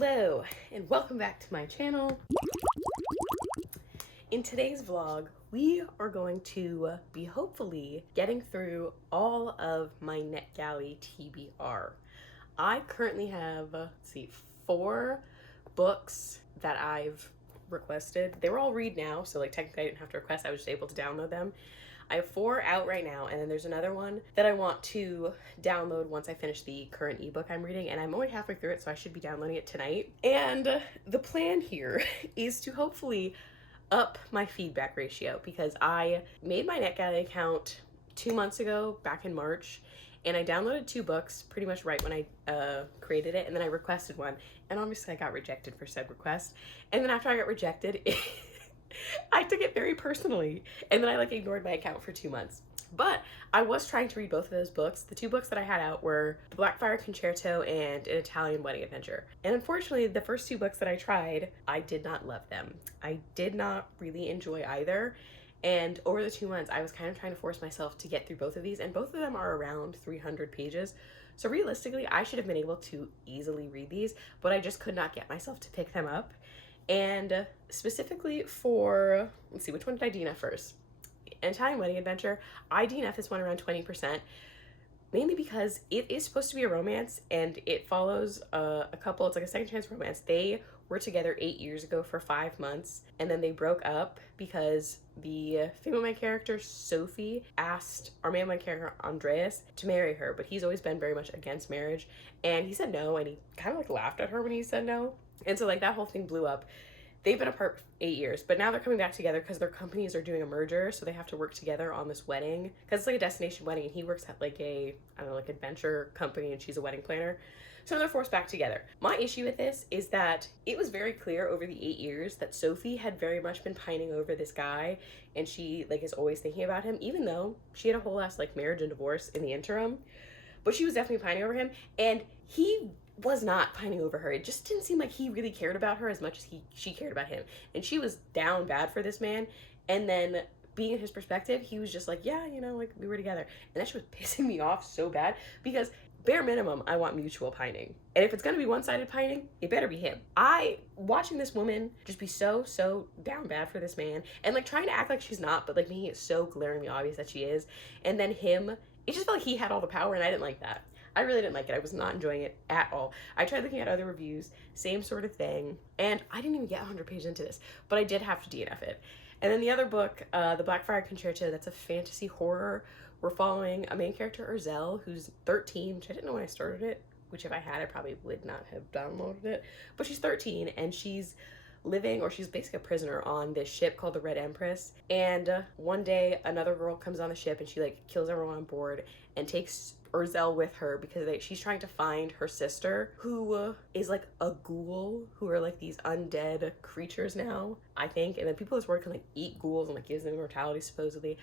Hello and welcome back to my channel. In today's vlog, we are going to be hopefully getting through all of my NetGalley TBR. I currently have, 4 books that I've requested. They were all read now, so like technically I didn't have to request, I was just able to download them. I have 4 out right now, and then there's another one that I want to download once I finish the current ebook I'm reading, and I'm only halfway through it, so I should be downloading it tonight. And the plan here is to hopefully up my feedback ratio, because I made my NetGalley account 2 months ago, back in March, and I downloaded 2 books pretty much right when I created it, and then I requested one, and obviously I got rejected for said request. And then after I got rejected, I took it very personally, and then I ignored my account for 2 months. But I was trying to read both of those books. The 2 books that I had out were The Blackfire Concerto and An Italian Wedding Adventure. And unfortunately, the first 2 books that I tried, I did not love them. I did not really enjoy either. And over the 2 months, I was kind of trying to force myself to get through both of these, and both of them are around 300 pages. So realistically, I should have been able to easily read these, but I just could not get myself to pick them up. And specifically for, let's see, which one did I DNF first? An Italian Wedding Adventure, I DNF this one around 20%, mainly because it is supposed to be a romance, and it follows a couple. It's like a second chance romance. They were together 8 years ago for 5 months, and then they broke up because the female main character, Sophie, asked our male main character, Andreas, to marry her, but he's always been very much against marriage, and he said no, and he kind of laughed at her when he said no. And so that whole thing blew up. They've been apart for 8 years, but now they're coming back together because their companies are doing a merger, so they have to work together on this wedding, because it's like a destination wedding, and he works at a, I don't know, adventure company, and she's a wedding planner. So they're forced back together. My issue with this is that it was very clear over the 8 years that Sophie had very much been pining over this guy, and she is always thinking about him, even though she had a whole ass marriage and divorce in the interim. But she was definitely pining over him, and he was not pining over her. It just didn't seem like he really cared about her as much as she cared about him. And she was down bad for this man. And then being in his perspective, he was just yeah, we were together. And that shit was pissing me off so bad, because bare minimum, I want mutual pining. And if it's gonna be one-sided pining, it better be him. Watching this woman just be so down bad for this man, and trying to act like she's not, but making it so glaringly obvious that she is. And then him, it just felt like he had all the power, and I didn't like that. I really didn't like it. I was not enjoying it at all. I tried looking at other reviews, same sort of thing, and I didn't even get 100 pages into this, but I did have to DNF it. And then the other book, The Blackfire Concerto, that's a fantasy horror. We're following a main character, Ursel, who's 13, which I didn't know when I started it, which if I had, I probably would not have downloaded it. But she's 13, and she's basically a prisoner on this ship called the Red Empress. And one day, another girl comes on the ship, and she kills everyone on board and takes Ursel with her, because she's trying to find her sister, who is a ghoul, who are these undead creatures now, I think. And then people in this world can eat ghouls and gives them immortality, supposedly.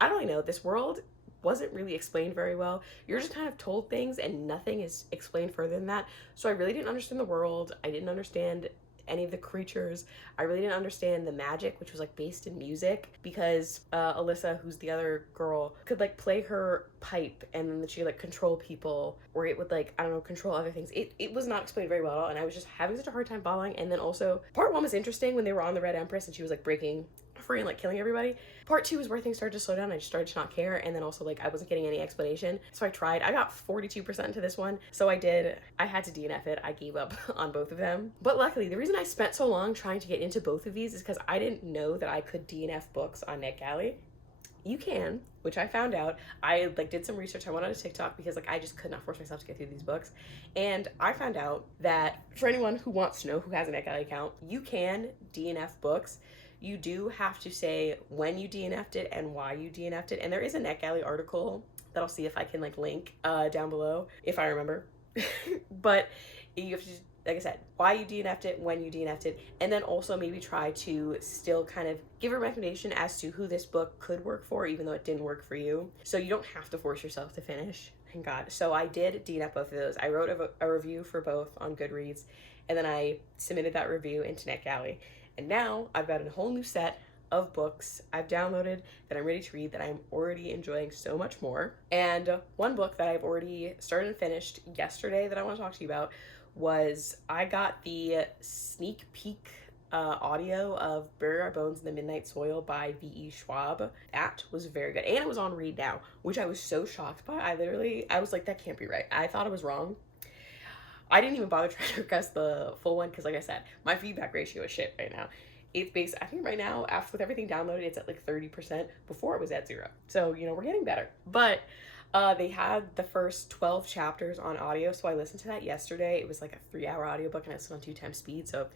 I don't really know. This world wasn't really explained very well. You're just kind of told things, and nothing is explained further than that. So I really didn't understand the world. I didn't understand any of the creatures. I really didn't understand the magic, which was based in music, because Alyssa, who's the other girl, could play her pipe, and then she could control people, or it would I don't know, control other things. It was not explained very well at all, and I was just having such a hard time following. And then also part 1 was interesting when they were on the Red Empress and she was breaking free and killing everybody. Part 2 is where things started to slow down. I just started to not care, and then also I wasn't getting any explanation. So I tried. I got 42% into this one, so I had to DNF it. I gave up on both of them. But luckily, the reason I spent so long trying to get into both of these is because I didn't know that I could DNF books on NetGalley. You can, which I found out. I did some research. I went on a TikTok, because I just could not force myself to get through these books. And I found out that for anyone who wants to know, who has a NetGalley account, you can DNF books. You do have to say when you DNF'd it and why you DNF'd it. And there is a NetGalley article that I'll see if I can link down below, if I remember. But you have to, like I said, why you DNF'd it, when you DNF'd it, and then also maybe try to still kind of give a recommendation as to who this book could work for, even though it didn't work for you. So you don't have to force yourself to finish. Thank God. So I did DNF both of those. I wrote a review for both on Goodreads, and then I submitted that review into NetGalley. And now I've got a whole new set of books I've downloaded that I'm ready to read, that I'm already enjoying so much more. And one book that I've already started and finished yesterday that I want to talk to you about was I got the sneak peek audio of Bury Our Bones in the Midnight Soil by V.E. Schwab. That was very good. And it was on Read Now, which I was so shocked by. I was like, that can't be right. I thought it was wrong. I didn't even bother trying to request the full one because, like I said, my feedback ratio is shit right now. It's based, I think right now, after with everything downloaded, it's at like 30%. Before it was at 0. So, you know, we're getting better. But they had the first 12 chapters on audio, so I listened to that yesterday. It was like a 3-hour audiobook, and I listened on 2 times speed, so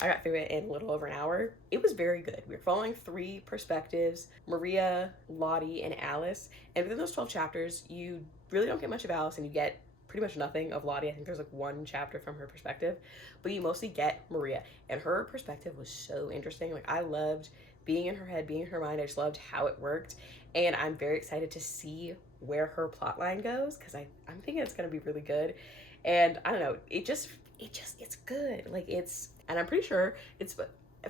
I got through it in a little over an hour. It was very good. We were following 3 perspectives, Maria, Lottie, and Alice, and within those 12 chapters, you really don't get much of Alice, and you get pretty much nothing of Lottie. I think there's like 1 chapter from her perspective, but you mostly get Maria, and her perspective was so interesting. Like, I loved being in her head, being in her mind. I just loved how it worked, and I'm very excited to see where her plot line goes, because I'm thinking it's going to be really good. And I don't know, it's good. Like, and I'm pretty sure it's,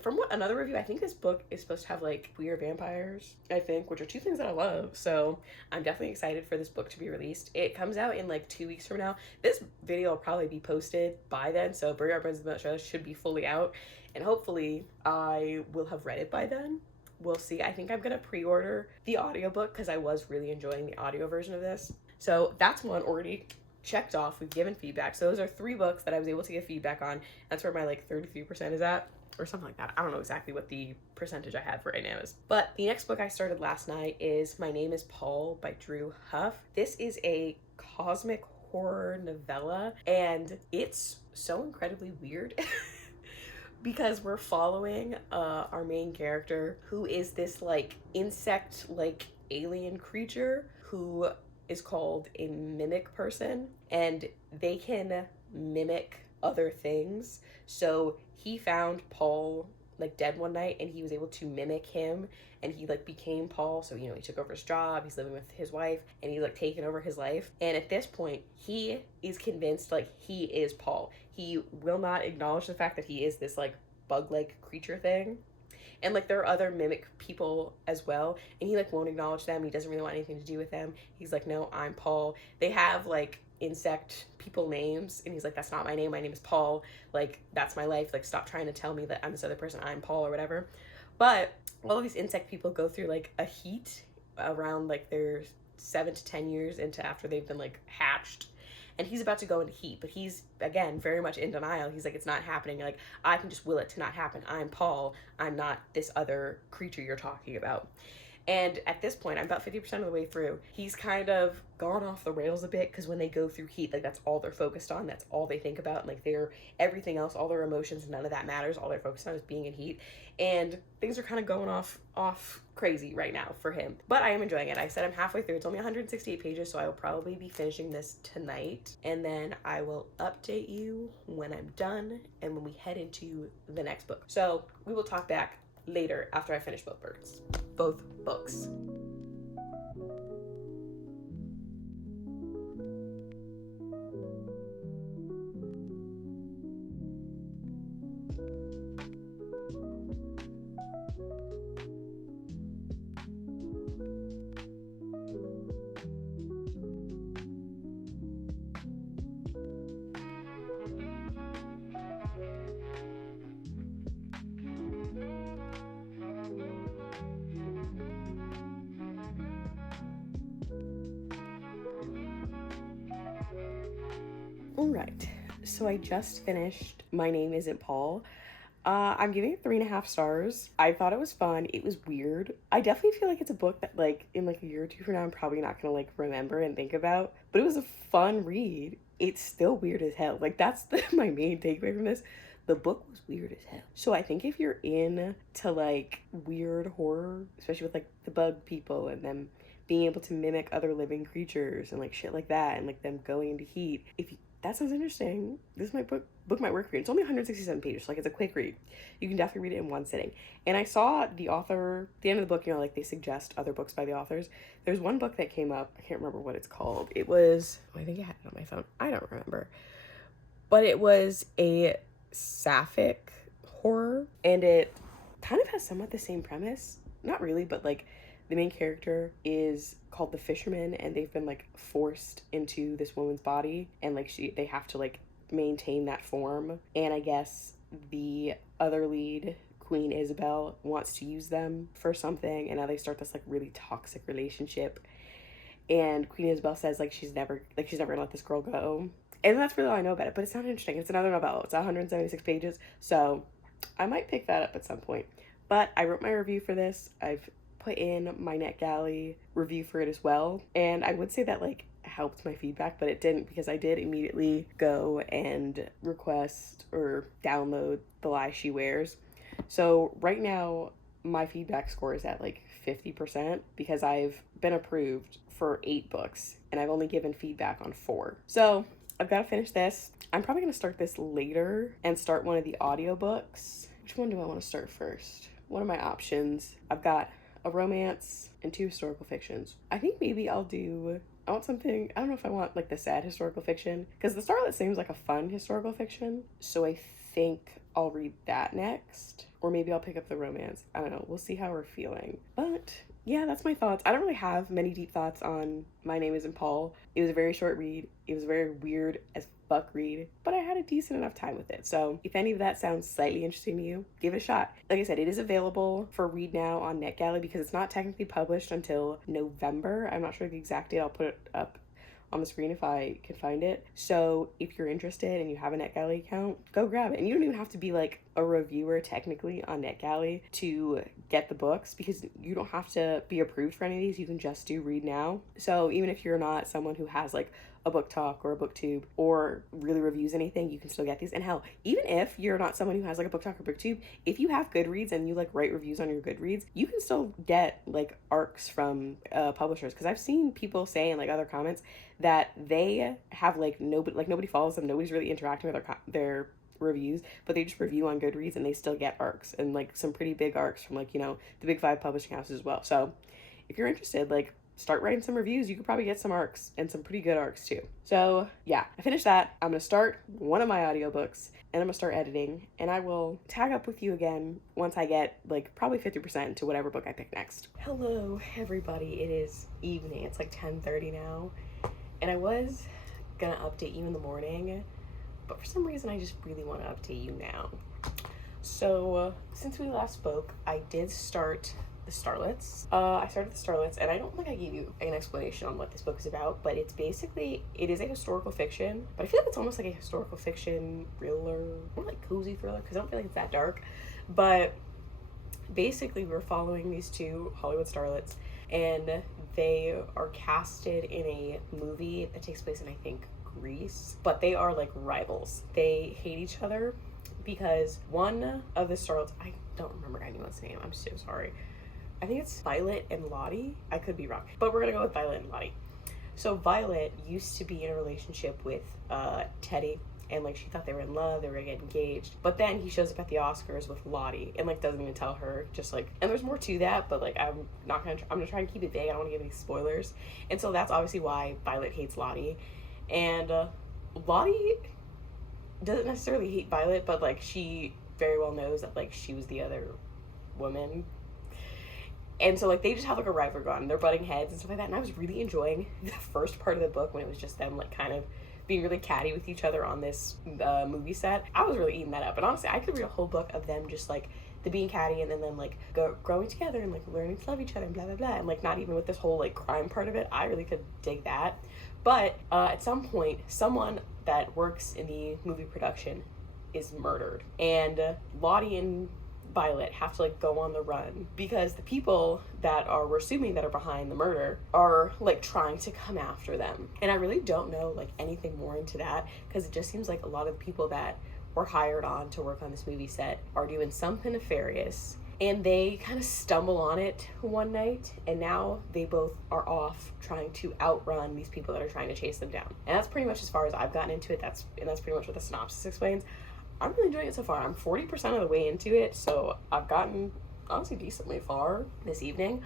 from what another review, I think this book is supposed to have like queer vampires, I think, which are 2 things that I love. So I'm definitely excited for this book to be released. It comes out in like 2 weeks from now. This video will probably be posted by then, so Bury Our Bones in the Midnight Soil should be fully out, and hopefully I will have read it by then. We'll see. I think I'm gonna pre-order the audiobook because I was really enjoying the audio version of this. So that's one already checked off. We've given feedback. So those are 3 books that I was able to give feedback on. That's where my like 33% is at, or something like that. I don't know exactly what the percentage I have for right now is. But the next book I started last night is My Name is Paul by Drew Huff. This is a cosmic horror novella, and it's so incredibly weird. Because we're following our main character, who is this like insect like alien creature who is called a mimic person, and they can mimic other things. So he found Paul like dead one night, and he was able to mimic him, and he like became Paul. So, you know, he took over his job, he's living with his wife, and he's like taken over his life. And at this point, he is convinced like he is Paul. He will not acknowledge the fact that he is this like bug-like creature thing. And like there are other mimic people as well, and he like won't acknowledge them. He doesn't really want anything to do with them. He's like, no, I'm Paul. They have like insect people names, and he's like, that's not my name is Paul. Like, that's my life. Like, stop trying to tell me that I'm this other person, I'm Paul or whatever. But all of these insect people go through like a heat around like their 7 to 10 years into after they've been like hatched, and he's about to go into heat, but he's again very much in denial. He's like, it's not happening. Like, I can just will it to not happen. I'm Paul. I'm not this other creature you're talking about. And at this point, I'm about 50% of the way through. He's kind of gone off the rails a bit, because when they go through heat, like that's all they're focused on. That's all they think about. And like everything else, all their emotions, none of that matters. All they're focused on is being in heat. And things are kind of going off crazy right now for him. But I am enjoying it. I said I'm halfway through. It's only 168 pages, so I will probably be finishing this tonight. And then I will update you when I'm done and when we head into the next book. So we will talk back later after I finish both books. Alright, so I just finished My Name Isn't Paul. I'm giving it 3.5 stars. I thought it was fun. It was weird. I definitely feel like it's a book that like in like a year or 2 from now I'm probably not gonna like remember and think about, but it was a fun read. It's still weird as hell. Like that's my main takeaway from this. The book was weird as hell. So I think if you're into like weird horror, especially with like the bug people and them being able to mimic other living creatures and like shit like that, and like them going into heat, that sounds interesting, this book might work for you. It's only 167 pages, so like it's a quick read. You can definitely read it in one sitting. And I saw the author, at the end of the book, you know, like they suggest other books by the authors. There's one book that came up, I can't remember what it's called. It was, I think I had it on my phone, I don't remember. But it was a sapphic horror, and it kind of has somewhat the same premise. Not really, but like the main character is called the Fisherman, and they've been like forced into this woman's body, and like they have to like maintain that form. And I guess the other lead, Queen Isabel, wants to use them for something, and now they start this like really toxic relationship. And Queen Isabel says like she's never gonna let this girl go. And that's really all I know about it, but it sounded interesting. It's another novella. It's 176 pages, so I might pick that up at some point. But I wrote my review for this. I've put in my NetGalley review for it as well, and I would say that like helped my feedback, but it didn't, because I did immediately go and request or download The Lie She Wears. So right now my feedback score is at like 50% because I've been approved for 8 books and I've only given feedback on 4. So I've got to finish this. I'm probably going to start this later and start one of the audiobooks. Which one do I want to start first? What are my options? I've got a romance and 2 historical fictions. I think maybe I want something, I don't know if I want like the sad historical fiction, because the Starlet seems like a fun historical fiction. So I think I'll read that next, or maybe I'll pick up the romance. I don't know. We'll see how we're feeling. But yeah, that's my thoughts. I don't really have many deep thoughts on My Name Isn't Paul. It was a very short read. It was a very weird as fuck read, but I had a decent enough time with it. So if any of that sounds slightly interesting to you, give it a shot. Like I said, it is available for read now on NetGalley because it's not technically published until November. I'm not sure the exact date. I'll put it up on the screen if I can find it. So if you're interested and you have a NetGalley account, go grab it. And you don't even have to be like a reviewer technically on NetGalley to get the books, because you don't have to be approved for any of these. You can just do read now. So even if you're not someone who has like a book talk or a booktube or really reviews anything, you can still get these. And hell, even if you're not someone who has like a book talk or booktube, if you have Goodreads and you like write reviews on your Goodreads, you can still get like arcs from publishers. Because I've seen people say in like other comments that they have like nobody follows them, nobody's really interacting with their reviews, but they just review on Goodreads and they still get arcs, and like some pretty big arcs from like, you know, the big 5 publishing houses as well. So if you're interested, like, start writing some reviews. You could probably get some arcs, and some pretty good arcs too. So yeah, I finished that. I'm gonna start one of my audiobooks and I'm gonna start editing, and I will tag up with you again once I get like probably 50% to whatever book I pick next. Hello everybody, it is evening. It's like 10:30 now, and I was gonna update you in the morning, but for some reason I just really want to update you now. So since we last spoke, I did start the Starlets. I started the Starlets, and I don't think I gave you an explanation on what this book is about, but it is a historical fiction, but I feel like it's almost like a historical fiction thriller, more like cozy thriller, because I don't feel like it's that dark. But basically we're following these 2 Hollywood starlets, and they are casted in a movie that takes place in, I think, Greece, but they are like rivals. They hate each other because one of the starlets, I don't remember anyone's name, I'm so sorry. I think it's Violet and Lottie. I could be wrong, but we're gonna go with Violet and Lottie. So Violet used to be in a relationship with Teddy, and like she thought they were in love, they were gonna get engaged, but then he shows up at the Oscars with Lottie and like doesn't even tell her, just like, and there's more to that, but like I'm gonna try and keep it vague. I don't want to give any spoilers. And so that's obviously why Violet hates Lottie, and Lottie doesn't necessarily hate Violet, but like she very well knows that like she was the other woman. And so like they just have like a rivalry going, they're butting heads and stuff like that. And I was really enjoying the first part of the book when it was just them like kind of being really catty with each other on this movie set. I was really eating that up. And honestly, I could read a whole book of them just like the being catty, and then like growing together and like learning to love each other and blah blah blah, and like not even with this whole like crime part of it. I really could dig that. But at some point, someone that works in the movie production is murdered, and Lottie and Violet have to like go on the run because the people that we're assuming that are behind the murder are like trying to come after them. And I really don't know like anything more into that, because it just seems like a lot of the people that were hired on to work on this movie set are doing something nefarious, and they kind of stumble on it one night, and now they both are off trying to outrun these people that are trying to chase them down. And that's pretty much as far as I've gotten into it. That's pretty much what the synopsis explains. I'm really enjoying it so far. I'm 40% of the way into it, so I've gotten honestly decently far this evening,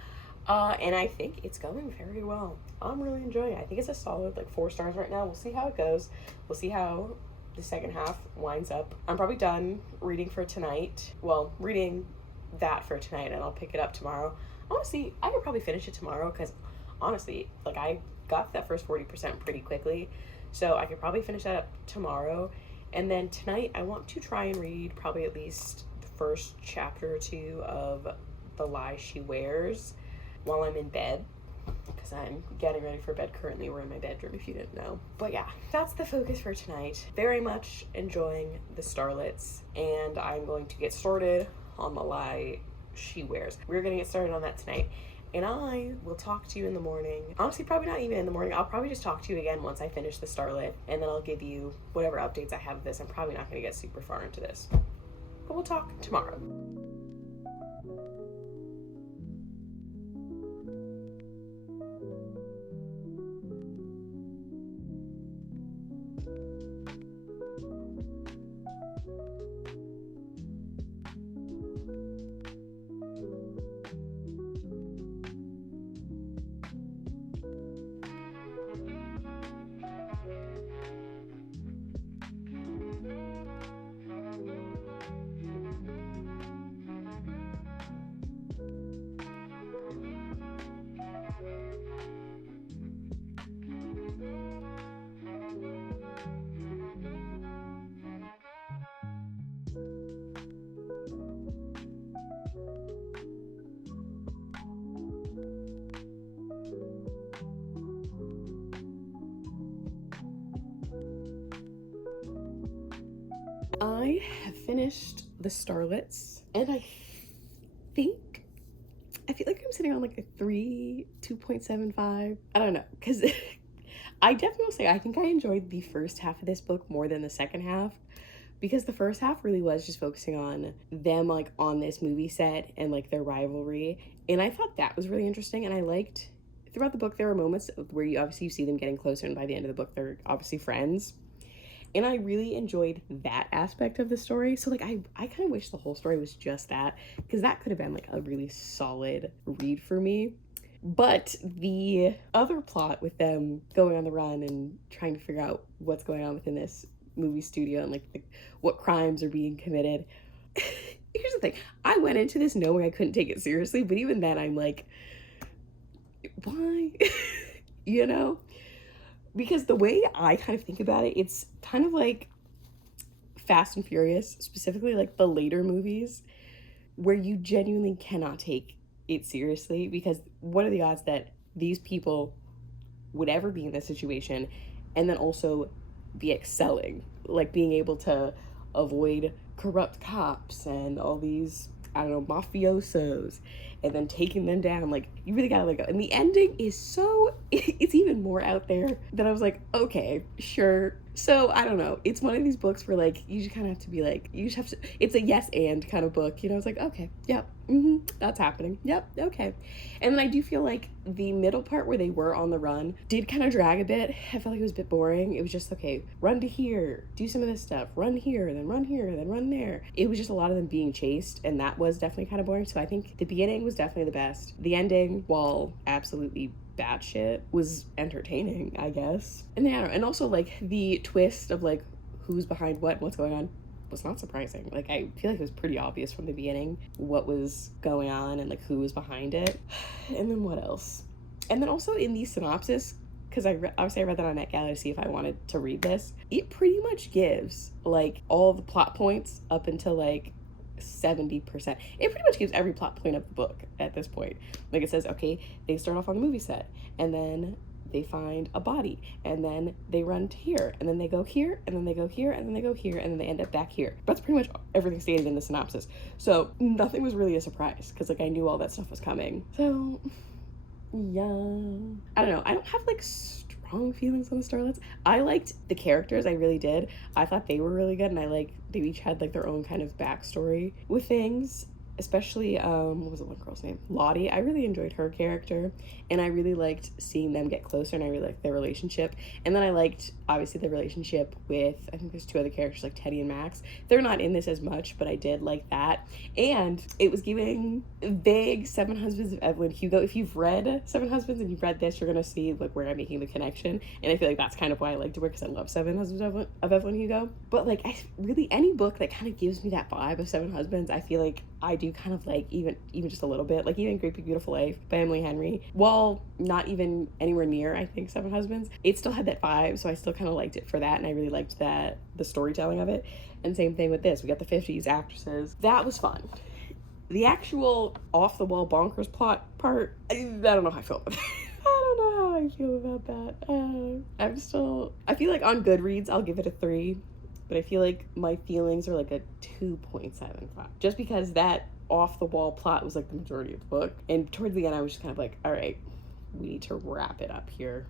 and I think it's going very well. I'm really enjoying it. I think it's a solid like 4 stars right now. We'll see how it goes. We'll see how the second half winds up. I'm probably done reading for tonight. Well, reading that for tonight, and I'll pick it up tomorrow. Honestly, I could probably finish it tomorrow, because honestly, like I got that first 40% pretty quickly, so I could probably finish that up tomorrow. And then tonight I want to try and read probably at least the first chapter or two of The Lie She Wears while I'm in bed, because I'm getting ready for bed currently. We're in my bedroom, if you didn't know. But yeah, that's the focus for tonight. Very much enjoying the Starlets, and I'm going to get started on The Lie She Wears. We're going to get started on that tonight, and I will talk to you in the morning. Honestly, probably not even in the morning. I'll probably just talk to you again once I finish the Starlet, and then I'll give you whatever updates I have of this. I'm probably not going to get super far into this, but we'll talk tomorrow. I have finished the Starlets, and I feel like I'm sitting on like a 2.75. I don't know, because I definitely will say I think I enjoyed the first half of this book more than the second half, because the first half really was just focusing on them like on this movie set and like their rivalry, and I thought that was really interesting. And I liked throughout the book there were moments where you see them getting closer, and by the end of the book they're obviously friends. And I really enjoyed that aspect of the story. So like I kind of wish the whole story was just that, because that could have been like a really solid read for me. But the other plot with them going on the run and trying to figure out what's going on within this movie studio and like what crimes are being committed. Here's the thing. I went into this knowing I couldn't take it seriously, but even then I'm like, why? You know? Because the way I kind of think about it, it's kind of like Fast and Furious, specifically like the later movies, where you genuinely cannot take it seriously, because what are the odds that these people would ever be in this situation and then also be excelling, like being able to avoid corrupt cops and all these, I don't know, mafiosos, and then taking them down. Like, you really gotta let go. And the ending is so, it's even more out there that I was like, okay, sure. So I don't know, it's one of these books where like you just kind of have to be like, you just have to, it's a yes and kind of book, you know. It's like, okay, yep, that's happening, yep, okay. And then I do feel like the middle part where they were on the run did kind of drag a bit. I felt like it was a bit boring. It was just, okay, run to here, do some of this stuff, run here, then run there. It was just a lot of them being chased, and that was definitely kind of boring. So I think the beginning was definitely the best. The ending, while absolutely batshit, was entertaining, I guess. And then, I don't know, and also like the twist of like who's behind what and what's going on was not surprising. Like, I feel like it was pretty obvious from the beginning what was going on and like who was behind it. And then what else? And then also in the synopsis, because obviously I read that on NetGalley to see if I wanted to read this, it pretty much gives like all the plot points up until like 70%. It pretty much gives every plot point of the book at this point. Like, it says, okay, they start off on the movie set, and then they find a body, and then they run to here, and then they go here, and then they go here, and then they go here, and then they end up back here. That's pretty much everything stated in the synopsis. So nothing was really a surprise, because like I knew all that stuff was coming. So yeah, I don't know, I don't have like strong feelings on the Starlets. I liked the characters, I really did. I thought they were really good, and I like they each had like their own kind of backstory with things. Especially, what was the one girl's name? Lottie. I really enjoyed her character, and I really liked seeing them get closer, and I really liked their relationship. And then I liked, obviously, the relationship with, I think there's two other characters, like Teddy and Max. They're not in this as much, but I did like that. And it was giving vague Seven Husbands of Evelyn Hugo. If you've read Seven Husbands and you've read this, you're going to see like where I'm making the connection. And I feel like that's kind of why I liked it, because I love Seven Husbands of Evelyn Hugo. But like, I really, any book that kind of gives me that vibe of Seven Husbands, I feel like I do kind of like, even just a little bit, like even Great Big Beautiful Life by Emily Henry, while not even anywhere near, I think, Seven Husbands, it still had that vibe, so I still kind of liked it for that, and I really liked that, the storytelling of it. And same thing with this, we got the 50s actresses. That was fun. The actual off-the-wall bonkers plot part, I don't know how I feel about that. I don't know how I feel about that. I feel like on Goodreads, I'll give it a 3, but I feel like my feelings are like a 2.75, just because that off-the-wall plot was like the majority of the book. And towards the end, I was just kind of like, all right, we need to wrap it up here.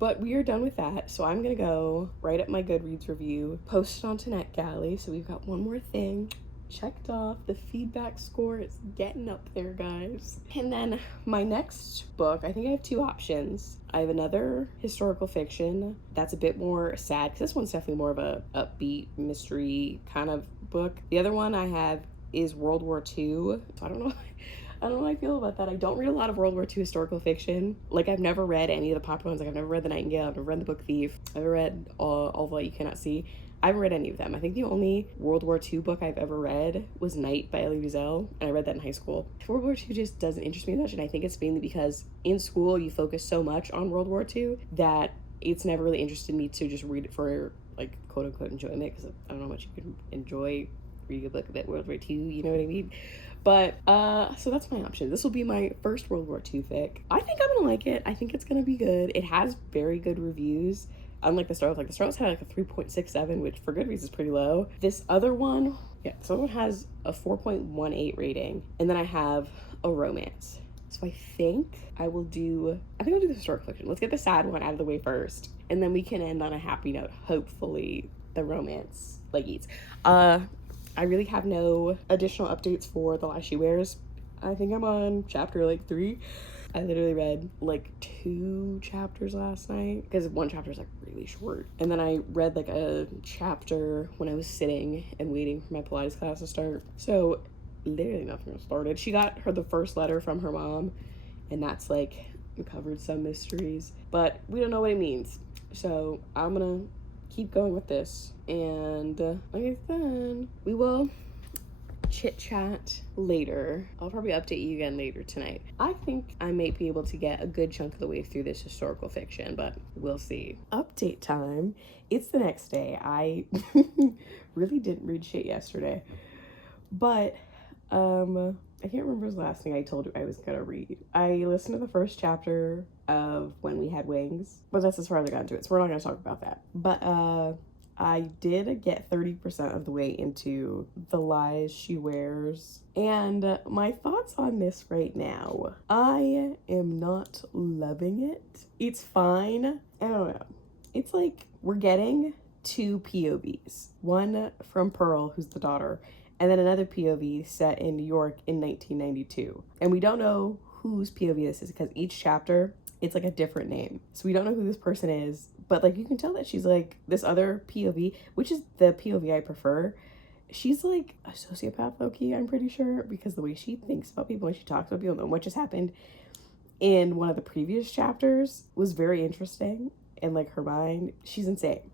But we are done with that, so I'm gonna go write up my Goodreads review, post it onto NetGalley, so we've got one more thing checked off. The feedback score is getting up there, guys. And then my next book, I think I have 2 options. I have another historical fiction that's a bit more sad, because this one's definitely more of a upbeat mystery kind of book. The other one I have is World War II. So I don't know how I feel about that. I don't read a lot of World War II historical fiction. Like, I've never read any of the popular ones. Like, I've never read The Nightingale, I've never read The Book Thief, I've never read All of What You Cannot See. I haven't read any of them. I think the only World War II book I've ever read was Night by Elie Wiesel, and I read that in high school. World War II just doesn't interest me much, and I think it's mainly because in school you focus so much on World War II that it's never really interested me to just read it for, like, quote-unquote enjoyment, because I don't know how much you can enjoy reading a book about World War II, you know what I mean? But, so that's my option. This will be my first World War II fic. I think I'm gonna like it. I think it's gonna be good. It has very good reviews. Unlike the Starlets had like a 3.67, which for Goodreads is pretty low. This other one, this other one has a 4.18 rating. And then I have a romance. So I think I'll do the historical fiction. Let's get the sad one out of the way first, and then we can end on a happy note. Hopefully the romance like eats. I really have no additional updates for The Lie She Wears. I think I'm on chapter like 3. I literally read like 2 chapters last night, because one chapter is like really short. And then I read like a chapter when I was sitting and waiting for my Pilates class to start. So literally nothing else started. She got the first letter from her mom, and that's like uncovered some mysteries, but we don't know what it means. So I'm gonna keep going with this, and like I said, we will chit chat later. I'll probably update you again later tonight. I think I might be able to get a good chunk of the way through this historical fiction, but we'll see. Update time. It's the next day. I really didn't read shit yesterday, but I can't remember the last thing I told you I was gonna read. I listened to the first chapter of When We Had Wings, but that's as far as I got into it, so we're not gonna talk about that. But I did get 30% of the way into The Lies She Wears, and my thoughts on this right now. I am not loving it. It's fine. I don't know. It's like we're getting 2 POVs. One from Pearl, who's the daughter, and then another POV set in New York in 1992. And we don't know whose POV this is, because each chapter, it's like a different name. So we don't know who this person is, but like you can tell that she's like this other POV, which is the POV I prefer. She's like a sociopath low-key, I'm pretty sure, because the way she thinks about people and she talks about people and what just happened in one of the previous chapters was very interesting. And like her mind, she's insane.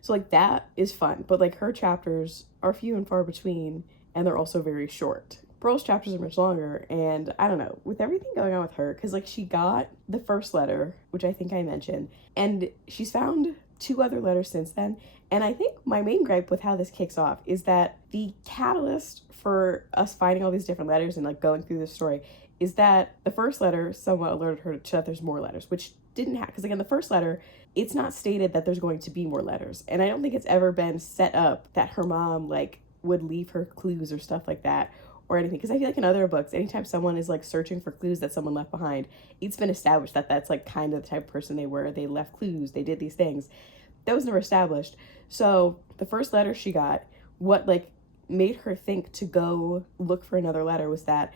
So like that is fun, but like her chapters are few and far between, and they're also very short. Pearl's chapters are much longer, and I don't know, with everything going on with her, because like she got the first letter, which I think I mentioned, and she's found 2 other letters since then. And I think my main gripe with how this kicks off is that the catalyst for us finding all these different letters and like going through this story is that the first letter somewhat alerted her to that there's more letters, which didn't have, because again, the first letter, it's not stated that there's going to be more letters. And I don't think it's ever been set up that her mom like would leave her clues or stuff like that or anything. Because I feel like in other books, anytime someone is like searching for clues that someone left behind, it's been established that that's like kind of the type of person they were. They left clues, they did these things. That was never established. So the first letter she got, what like made her think to go look for another letter was that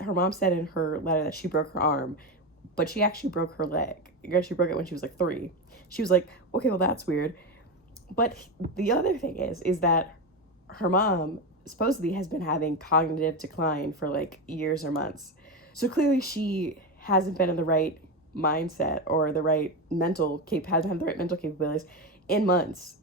her mom said in her letter that she broke her arm, but she actually broke her leg. She broke it when she was like 3. She was like, okay, well that's weird. But the other thing is that her mom supposedly has been having cognitive decline for like years or months. So clearly she hasn't been in the right mindset or the right hasn't had the right mental capabilities in months.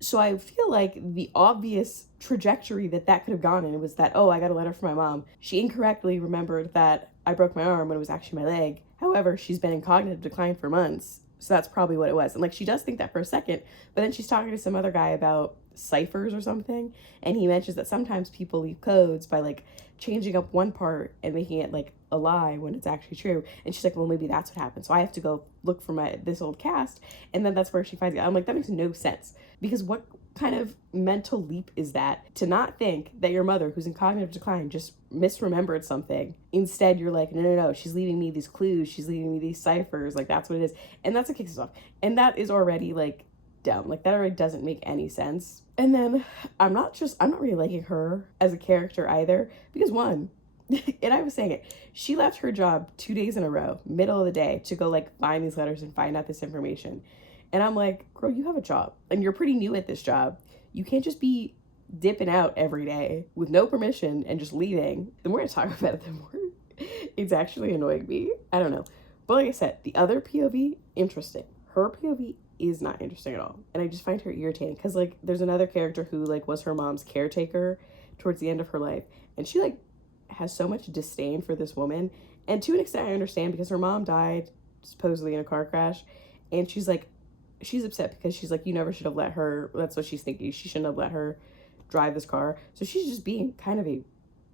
So I feel like the obvious trajectory that could have gone in was that, oh, I got a letter from my mom. She incorrectly remembered that I broke my arm when it was actually my leg. However, she's been in cognitive decline for months. So that's probably what it was. And like, she does think that for a second, but then she's talking to some other guy about ciphers or something. And he mentions that sometimes people leave codes by like changing up one part and making it like a lie when it's actually true. And she's like, well, maybe that's what happened. So I have to go look for this old cast. And then that's where she finds it. I'm like, that makes no sense. Because what kind of mental leap is that to not think that your mother, who's in cognitive decline, just misremembered something? Instead, you're like, no, she's leaving me these clues, she's leaving me these ciphers, like that's what it is. And that's what kicks us off. And that is already like dumb. Like that already doesn't make any sense. And then I'm not really liking her as a character either, because one, and I was saying it, she left her job 2 days in a row, middle of the day, to go like find these letters and find out this information. And I'm like, girl, you have a job and you're pretty new at this job. You can't just be dipping out every day with no permission and just leaving. The more I talk about it, the more it's actually annoying me. I don't know. But like I said, the other POV, interesting. Her POV is not interesting at all. And I just find her irritating because like there's another character who like was her mom's caretaker towards the end of her life. And she like has so much disdain for this woman. And to an extent I understand, because her mom died supposedly in a car crash. And she's like, she's upset because she's like, you never should have let her, that's what she's thinking, she shouldn't have let her drive this car. So she's just being kind of a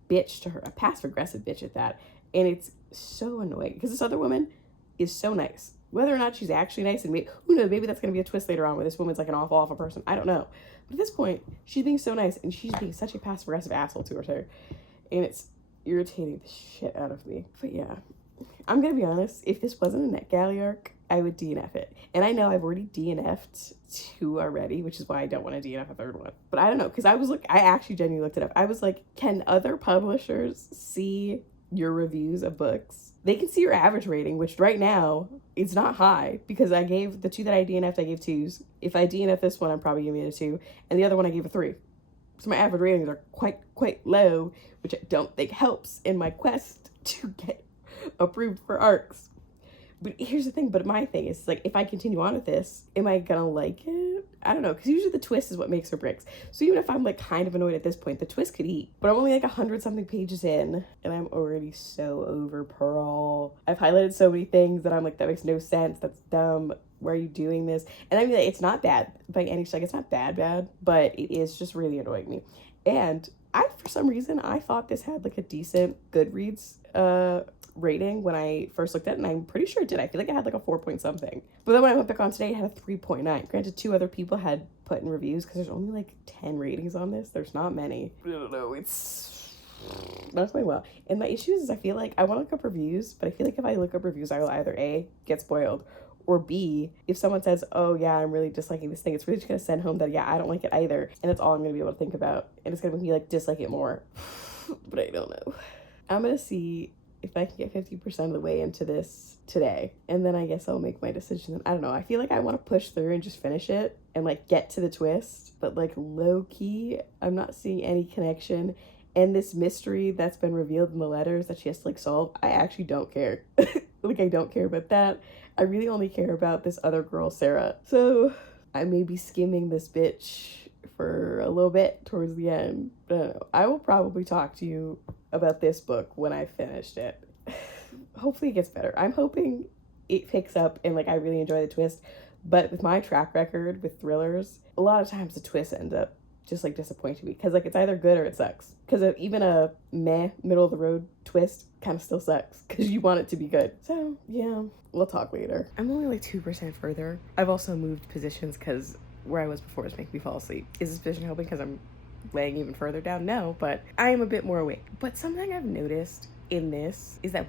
bitch to her, a passive aggressive bitch at that. And it's so annoying because this other woman is so nice. Whether or not she's actually nice, and maybe, who knows, maybe that's going to be a twist later on where this woman's like an awful person. I don't know. But at this point, she's being so nice and she's being such a passive aggressive asshole to her. And it's irritating the shit out of me. But yeah, I'm going to be honest, if this wasn't a NetGalley arc, I would DNF it. And I know I've already DNF'd 2 already, which is why I don't want to DNF a 3rd one. But I don't know, because I actually genuinely looked it up. I was like, can other publishers see your reviews of books? They can see your average rating, which right now it's not high, because I gave the 2 that I DNF'd, I gave 2s. If I DNF this one, I'm probably giving it a 2. And the other one I gave a 3. So my average ratings are quite low, which I don't think helps in my quest to get approved for arcs. But here's the thing, but my thing is like, if I continue on with this, am I gonna like it? I don't know, because usually the twist is what makes or breaks. So even if I'm like kind of annoyed at this point, the twist could eat. But I'm only like 100-something pages in, and I'm already so over Pearl. I've highlighted so many things that I'm like, that makes no sense, that's dumb, why are you doing this? And I mean, like, it's not bad by any like, it's not bad, but it is just really annoying me. And for some reason, I thought this had like a decent Goodreads rating when I first looked at it, and I'm pretty sure it did. I feel like it had like a 4 point something. But then when I went back on today, it had a 3.9. Granted, 2 other people had put in reviews, because there's only like 10 ratings on this. There's not many. I don't know, it's not going well. And my issue is I feel like I want to look up reviews, but I feel like if I look up reviews, I will either A, get spoiled, or B, if someone says, oh yeah, I'm really disliking this thing, it's really just going to send home that, yeah, I don't like it either. And that's all I'm going to be able to think about. And it's going to make me like dislike it more. But I don't know. I'm going to see if I can get 50% of the way into this today. And then I guess I'll make my decision. I don't know. I feel like I want to push through and just finish it and like get to the twist. But like low key, I'm not seeing any connection. And this mystery that's been revealed in the letters that she has to like solve, I actually don't care. Like I don't care about that. I really only care about this other girl, Sarah. So I may be skimming this bitch for a little bit towards the end. But I don't know. I will probably talk to you about this book when I finished it. Hopefully it gets better. I'm hoping it picks up and like I really enjoy the twist. But with my track record with thrillers, a lot of times the twists end up just like disappointing me, because like it's either good or it sucks. Because even a middle of the road twist kind of still sucks because you want it to be good. So yeah, we'll talk later. I'm only like 2% further. I've also moved positions because where I was before was making me fall asleep. Is this position helping because I'm laying even further down? No, but I am a bit more awake. But something I've noticed in this is that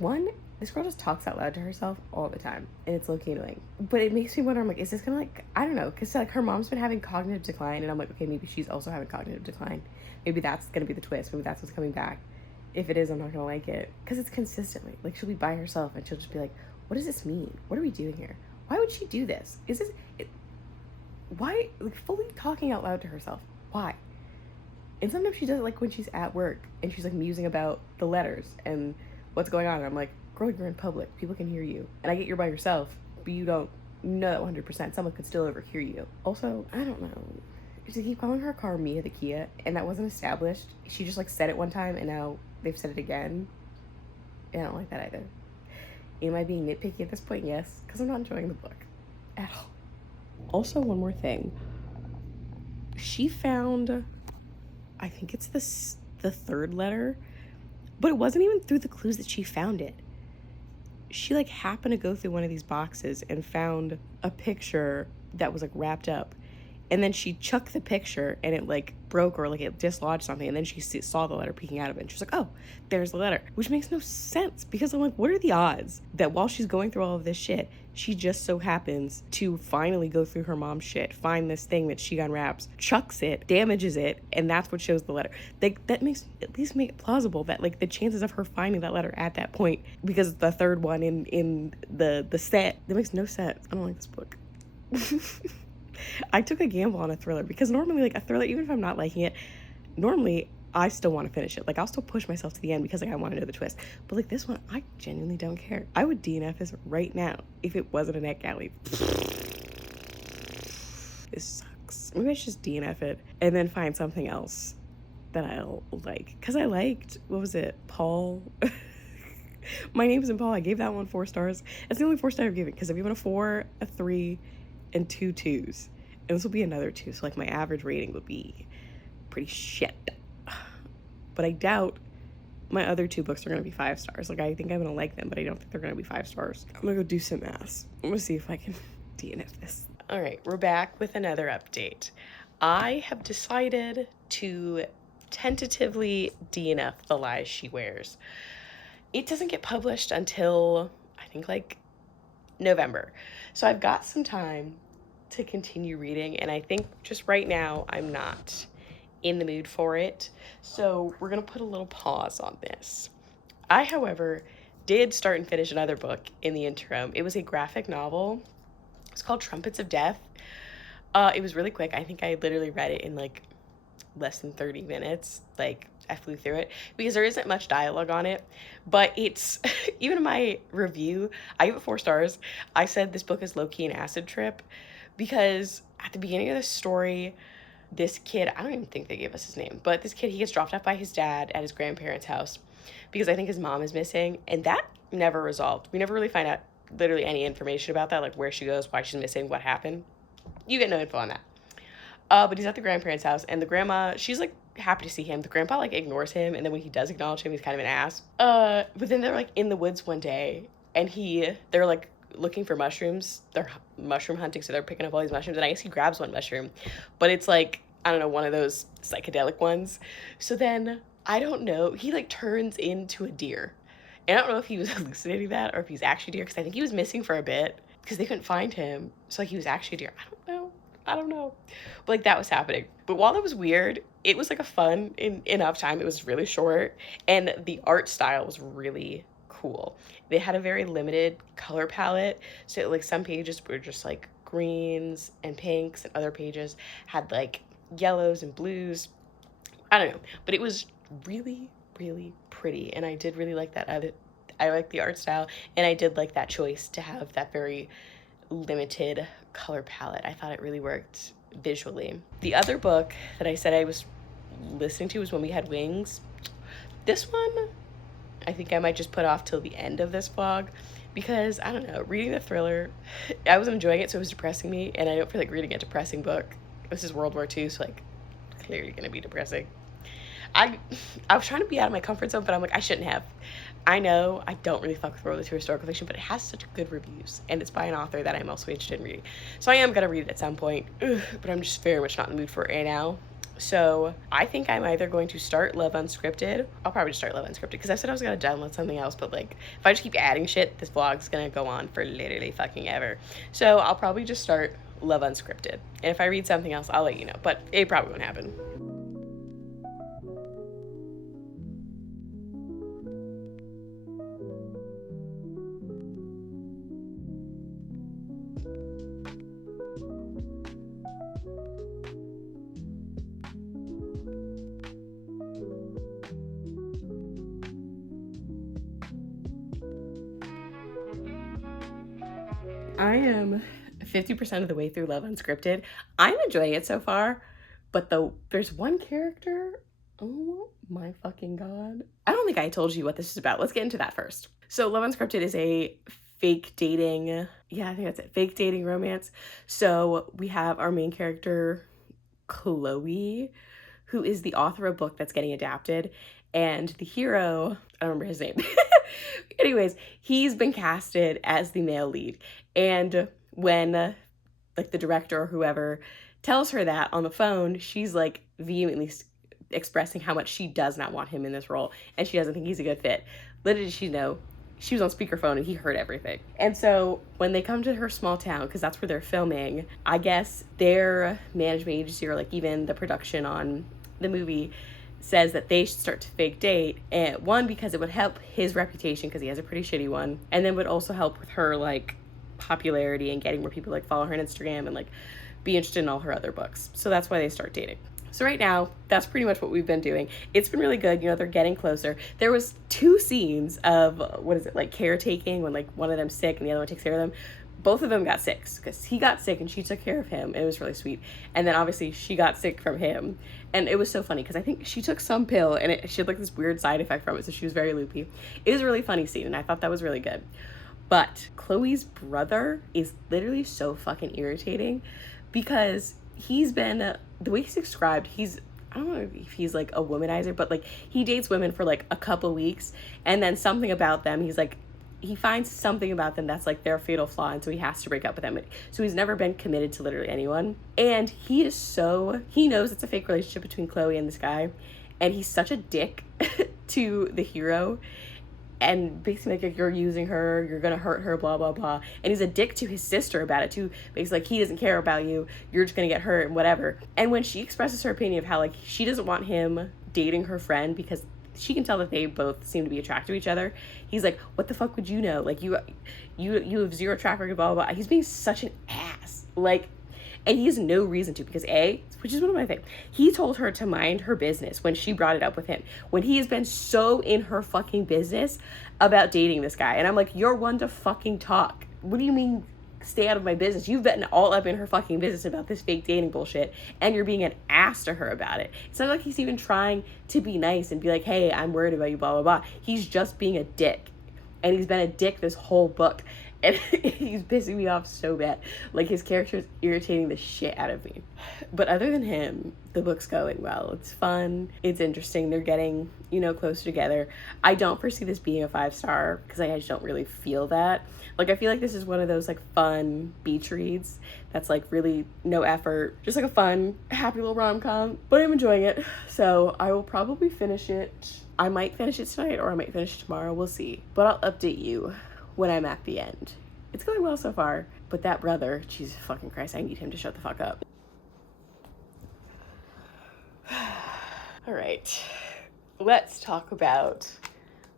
this girl just talks out loud to herself all the time, and it's low-key annoying. But it makes me wonder, I'm like, is this gonna like, I don't know, because like her mom's been having cognitive decline, and I'm like, okay, maybe she's also having cognitive decline. Maybe that's gonna be the twist. Maybe that's what's coming back. If it is, I'm not gonna like it, because it's consistently like she'll be by herself and she'll just be like, what does this mean? What are we doing here? Why would she do this? Is this why, like, fully talking out loud to herself? Why? And sometimes she does it like when she's at work and she's like musing about the letters and what's going on. And I'm like, girl, you're in public. People can hear you. And I get you're by yourself, but you don't know that 100%. Someone could still overhear you. Also, I don't know. They keep calling her car Mia the Kia, and that wasn't established. She just like said it one time, and now they've said it again. And I don't like that either. Am I being nitpicky at this point? Yes, because I'm not enjoying the book at all. Also, one more thing. She found, I think it's the third letter, but it wasn't even through the clues that she found it. She like happened to go through one of these boxes and found a picture that was like wrapped up. And then she chucked the picture and it like broke or like it dislodged something. And then she saw the letter peeking out of it. And she was like, oh, there's the letter. Which makes no sense because I'm like, what are the odds that while she's going through all of this shit, she just so happens to finally go through her mom's shit, find this thing that she unwraps, chucks it, damages it, and that's what shows the letter. Like, that makes at least make it plausible that like the chances of her finding that letter at that point, because it's the third one in the set, that makes no sense. I don't like this book. I took a gamble on a thriller because normally like a thriller, even if I'm not liking it, normally I still want to finish it. Like I'll still push myself to the end because like I want to know the twist. But like this one, I genuinely don't care. I would DNF this right now if it wasn't a NetGalley. This sucks. Maybe I should just DNF it and then find something else that I'll like. Because I liked, what was it? Paul. My Name Isn't Paul. I gave that one 4 stars. That's the only 4 star I've given because I've given a 4, a 3, and 2 2s. And this will be another 2, so like my average rating would be pretty shit. But I doubt my other 2 books are gonna be 5 stars. Like I think I'm gonna like them, but I don't think they're gonna be 5 stars. I'm gonna go do some math. I'm gonna see if I can DNF this. All right, we're back with another update. I have decided to tentatively DNF The Lies She Wears. It doesn't get published until I think like November. So I've got some time to continue reading, and I think just right now I'm not in the mood for it. So we're gonna put a little pause on this. I, however, did start and finish another book in the interim. It was a graphic novel. It's called Trumpets of Death. It was really quick. I think I literally read it in like less than 30 minutes. Like I flew through it because there isn't much dialogue on it, but it's even in my review, I give it 4 stars. I said this book is low-key an acid trip because at the beginning of the story, this kid, I don't even think they gave us his name, but this kid, he gets dropped off by his dad at his grandparents' house because I think his mom is missing, and that never resolved. We never really find out literally any information about that, like where she goes, why she's missing, what happened. You get no info on that. But he's at the grandparents' house, and the grandma, she's like happy to see him. The grandpa like ignores him, and then when he does acknowledge him, he's kind of an ass. But then they're like in the woods one day, and they're like looking for mushrooms. They're mushroom hunting, so they're picking up all these mushrooms, and I guess he grabs one mushroom, but it's like, I don't know, one of those psychedelic ones. So then I don't know, he like turns into a deer, and I don't know if he was hallucinating that or if he's actually a deer, because I think he was missing for a bit because they couldn't find him, so like he was actually a deer. I don't know. But like that was happening. But while that was weird, it was like a fun enough time. It was really short, and the art style was really cool. They had a very limited color palette. So like some pages were just like greens and pinks, and other pages had like yellows and blues. I don't know. But it was really, really pretty. And I did really like that. I like the art style, and I did like that choice to have that very limited color palette. I thought it really worked visually. The other book that I said I was listening to was When We Had Wings. This one, I think I might just put off till the end of this vlog because, I don't know, reading the thriller, I was enjoying it, so it was depressing me, and I don't feel like reading a depressing book. This is World War II, so like, clearly gonna be depressing. I was trying to be out of my comfort zone, but I'm like, I shouldn't have. I know I don't really fuck with World War II historical fiction, but it has such good reviews, and it's by an author that I'm also interested in reading. So I am gonna read it at some point, but I'm just very much not in the mood for it right now. So I think I'm either going to start Love Unscripted. I'll probably just start Love Unscripted because I said I was gonna download something else, but like if I just keep adding shit, this vlog's gonna go on for literally fucking ever. So I'll probably just start Love Unscripted, and if I read something else, I'll let you know, but it probably won't happen. I am 50% of the way through Love Unscripted. I'm enjoying it so far, But there's one character, oh my fucking god. I don't think I told you what this is about. Let's get into that first. So Love Unscripted is a fake dating, yeah, I think that's it, fake dating romance. So we have our main character, Chloe, who is the author of a book that's getting adapted, and the hero, I don't remember his name. Anyways, he's been casted as the male lead, and when like the director or whoever tells her that on the phone, she's like vehemently expressing how much she does not want him in this role, and she doesn't think he's a good fit. Little did she know, she was on speakerphone and he heard everything. And so when they come to her small town, because that's where they're filming, I guess their management agency or like even the production on the movie says that they should start to fake date. And one, because it would help his reputation because he has a pretty shitty one, and then would also help with her like popularity and getting more people like follow her on Instagram and like be interested in all her other books. So that's why they start dating. So right now, that's pretty much what we've been doing. It's been really good. You know, they're getting closer. There was 2 scenes of, like caretaking, when like one of them's sick and the other one takes care of them. Both of them got sick because he got sick and she took care of him. It was really sweet. And then obviously she got sick from him. And it was so funny because I think she took some pill and she had like this weird side effect from it. So she was very loopy. It was a really funny scene and I thought that was really good. But Chloe's brother is literally so fucking irritating because he's been, the way he's described, I don't know if he's like a womanizer, but like he dates women for like a couple weeks and then something about them, he's like, he finds something about them that's like their fatal flaw, and so he has to break up with them. So he's never been committed to literally anyone. And he knows it's a fake relationship between Chloe and this guy, and he's such a dick to the hero. And basically like, you're using her, you're gonna hurt her, blah, blah, blah. And he's a dick to his sister about it too. Basically like, he doesn't care about you, you're just gonna get hurt and whatever. And when she expresses her opinion of how like she doesn't want him dating her friend because she can tell that they both seem to be attracted to each other, he's like, what the fuck would you know? Like you have 0 track record, blah, blah, blah. He's being such an ass. Like, and he has no reason to, because which is one of my things, he told her to mind her business when she brought it up with him, when he has been so in her fucking business about dating this guy. And I'm like, you're one to fucking talk. What do you mean stay out of my business? You've been all up in her fucking business about this fake dating bullshit, and you're being an ass to her about it. It's not like he's even trying to be nice and be like, hey, I'm worried about you, blah, blah, blah. He's just being a dick. And he's been a dick this whole book. And he's pissing me off so bad. Like, his character is irritating the shit out of me. But other than him, the book's going well. It's fun. It's interesting. They're getting, closer together. I don't foresee this being a 5-star because I just don't really feel that. Like, I feel like this is one of those, like, fun beach reads that's, like, really no effort. Just, like, a fun, happy little rom-com. But I'm enjoying it. So I will probably finish it. I might finish it tonight or I might finish it tomorrow. We'll see. But I'll update you when I'm at the end. It's going well so far, but that brother, Jesus fucking Christ, I need him to shut the fuck up. All right, let's talk about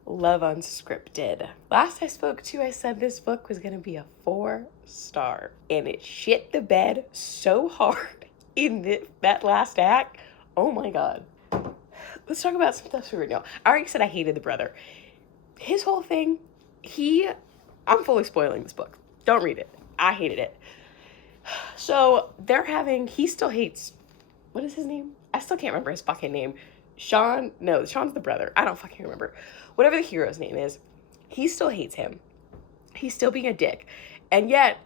Love Unscripted. Last I spoke to, I said this book was gonna be a 4-star, and it shit the bed so hard in that last act. Oh my God. Let's talk about some stuff right now. I already said I hated the brother. His whole thing, I'm fully spoiling this book. Don't read it. I hated it. So he still hates, what is his name? I still can't remember his fucking name. Sean's the brother. I don't fucking remember. Whatever the hero's name is, he still hates him. He's still being a dick. And yet,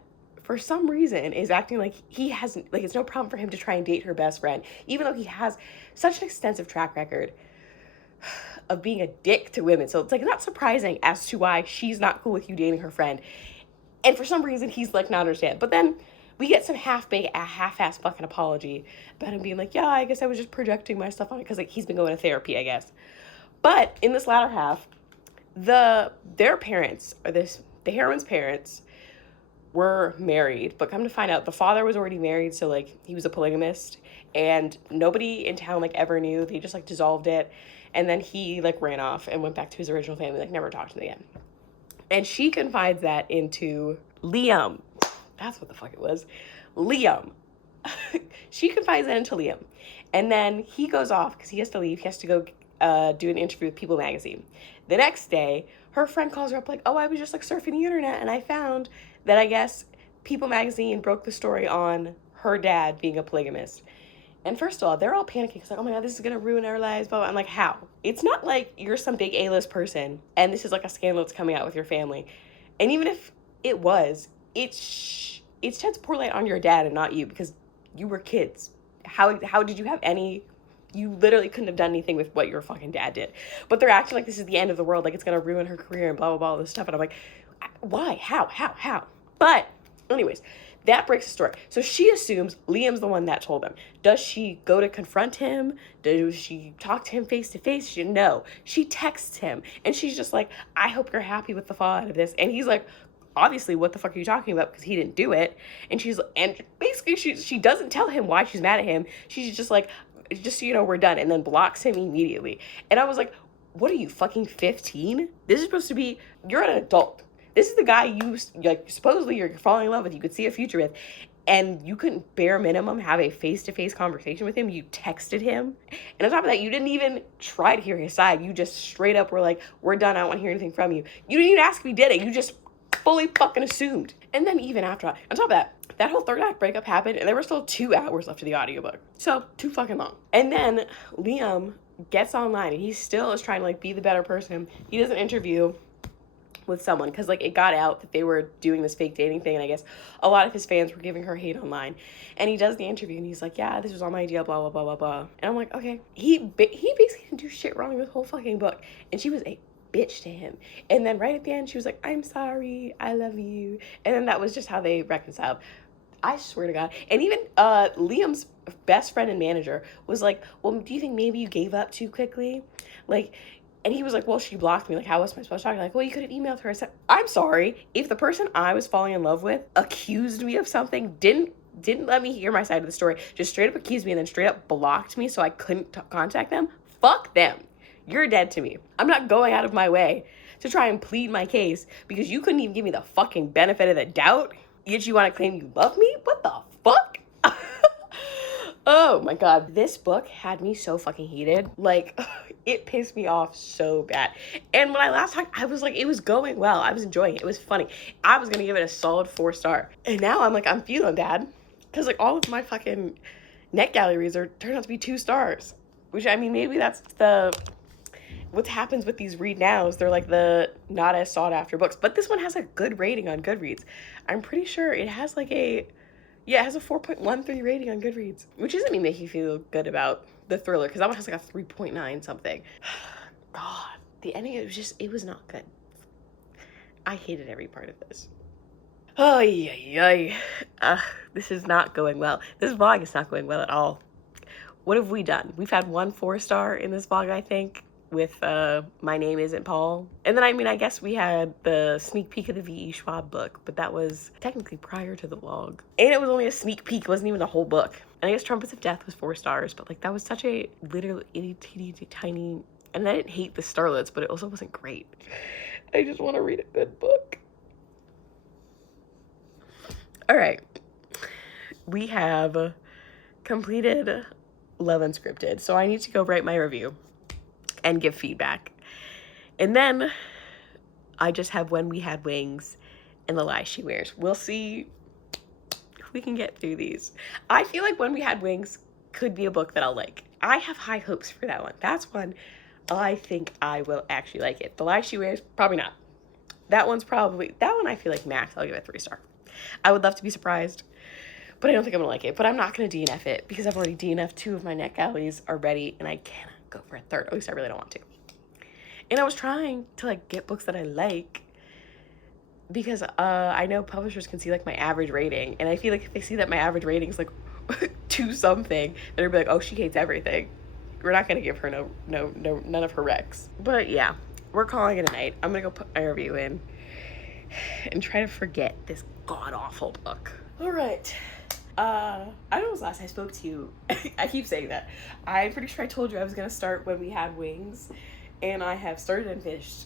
for some reason, is acting like he hasn't, like it's no problem for him to try and date her best friend, even though he has such an extensive track record of being a dick to women. So it's like not surprising as to why she's not cool with you dating her friend. And for some reason he's like not understand. But then we get some half-ass fucking apology about him being like, yeah, I guess I was just projecting my stuff on it because like he's been going to therapy, I guess. But in this latter half, their parents, the heroine's parents, were married, but come to find out the father was already married, so like he was a polygamist, and nobody in town like ever knew. They just like dissolved it. And then he like ran off and went back to his original family, like never talked to them again. And she confides that into Liam. That's what the fuck it was. Liam. She confides that into Liam. And then he goes off because he has to leave. He has to go do an interview with People magazine. The next day, her friend calls her up like, oh, I was just like surfing the internet and I found that I guess People magazine broke the story on her dad being a polygamist. And first of all, they're all panicking. It's like, oh my God, this is going to ruin our lives. Blah, blah. I'm like, how? It's not like you're some big A-list person and this is like a scandal that's coming out with your family. And even if it was, it sheds poor light on your dad and not you, because you were kids. How did you have any... You literally couldn't have done anything with what your fucking dad did. But they're acting like this is the end of the world, like it's going to ruin her career and blah, blah, blah, all this stuff. And I'm like, why? How? But anyways, that breaks the story. So she assumes Liam's the one that told them. Does she go to confront him? Does she talk to him face to face? No. She texts him and she's just like, I hope you're happy with the fallout of this. And he's like, obviously, what the fuck are you talking about? Because he didn't do it. And basically she doesn't tell him why she's mad at him. She's just like, just so you know, we're done. And then blocks him immediately. And I was like, what are you, fucking 15? This is supposed to be, you're an adult. This is the guy you, like, supposedly you're falling in love with, you could see a future with, and you couldn't bare minimum have a face-to-face conversation with him. You texted him. And on top of that, you didn't even try to hear his side. You just straight up were like, we're done, I don't want to hear anything from you. You didn't even ask if he did it. You just fully fucking assumed. And then even after, on top of that whole third act breakup happened, and there were still 2 hours left of the audiobook. So, too fucking long. And then Liam gets online, and he still is trying to, like, be the better person. He does an interview with someone, because, like, it got out that they were doing this fake dating thing, and I guess a lot of his fans were giving her hate online. And he does the interview, and he's like, yeah, this was all my idea, blah, blah, blah, blah, blah. And I'm like, okay. He basically didn't do shit wrong with the whole fucking book. And she was a bitch to him. And then right at the end, she was like, I'm sorry, I love you. And then that was just how they reconciled. I swear to God. And even Liam's best friend and manager was like, well, do you think maybe you gave up too quickly? Like, and he was like, well, she blocked me. Like, how was I supposed to talk? Like, well, you could have emailed her. I said, I'm sorry. If the person I was falling in love with accused me of something, didn't let me hear my side of the story, just straight up accused me and then straight up blocked me so I couldn't contact them, fuck them. You're dead to me. I'm not going out of my way to try and plead my case because you couldn't even give me the fucking benefit of the doubt. Yet you want to claim you love me? What the fuck? Oh my God. This book had me so fucking heated. Like, it pissed me off so bad. And when I last talked, I was like, it was going well. I was enjoying it. It was funny. I was going to give it a solid 4-star. And now I'm like, I'm feeling bad. Because, like, all of my fucking NetGalley reads turned out to be 2 stars. Which, I mean, maybe that's what happens with these read nows. They're like the not as sought after books. But this one has a good rating on Goodreads. I'm pretty sure it has like it has a 4.13 rating on Goodreads, which doesn't even make you feel good about the thriller, because that one has like a 3.9 something. God, the ending, it was not good. I hated every part of this. Oh, yeah. This is not going well. This vlog is not going well at all. What have we done? We've had 1 4-star in this vlog, I think, with My Name Isn't Paul. And then, I mean, I guess we had the sneak peek of the V.E. Schwab book, but that was technically prior to the vlog. And it was only a sneak peek, it wasn't even the whole book. And I guess Trumpets of Death was 4 stars, but like that was such a literal itty tiny, and I didn't hate the Starlets, but it also wasn't great. I just want to read a good book. All right. We have completed Love Unscripted, so I need to go write my review and give feedback. And then I just have When We Had Wings and The Lies She Wears. We'll see if we can get through these. I feel like When We Had Wings could be a book that I'll like. I have high hopes for that one. That's one I think I will actually like it. The Lies She Wears, probably not. That one I feel like max, I'll give it 3-star. I would love to be surprised, but I don't think I'm gonna like it. But I'm not gonna DNF it because I've already DNF'd 2 of my NetGalleys already, and I cannot go for a 3rd. At least I really don't want to. And I was trying to like get books that I like because I know publishers can see like my average rating, and I feel like if they see that my average rating is like 2 something, they're gonna be like, oh, she hates everything. We're not gonna give her none of her recs. But yeah, we're calling it a night. I'm gonna go put my review in and try to forget this god-awful book. All right. I don't know when was the last I spoke to you. I keep saying that. I'm pretty sure I told you I was going to start When We Had Wings, and I have started and finished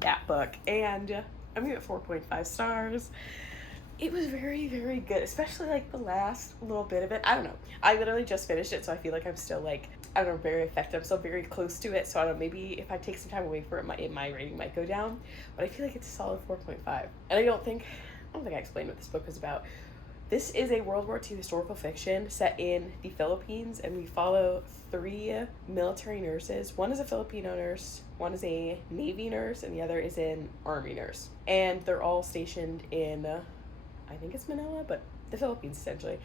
that book, and I'm giving it 4.5 stars. It was very, very good, especially like the last little bit of it. I don't know. I literally just finished it, so I feel like I'm still like, I don't know, very affected. I'm still very close to it, so I don't know, maybe if I take some time away from it, my rating might go down, but I feel like it's a solid 4.5. And I don't think I explained what this book was about. This is a World War II historical fiction set in the Philippines, and we follow 3 military nurses. One is a Filipino nurse, one is a Navy nurse, and the other is an Army nurse. And they're all stationed in, I think it's Manila, but the Philippines essentially.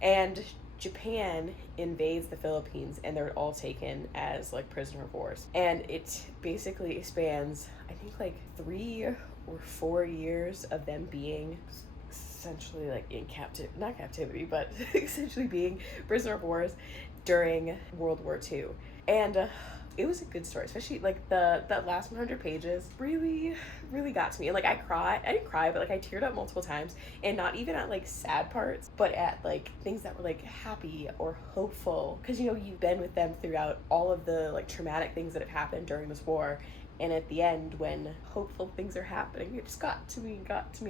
And Japan invades the Philippines, and they're all taken as like prisoner of wars. And it basically spans, I think, like 3 or 4 years of them being essentially like in not captivity, but essentially being prisoner of wars during World War II. And it was a good story, especially like that last 100 pages really got to me. And like I didn't cry, but like I teared up multiple times, and not even at like sad parts, but at like things that were like happy or hopeful, because you've been with them throughout all of the like traumatic things that have happened during this war. And at the end, when hopeful things are happening, it just got to me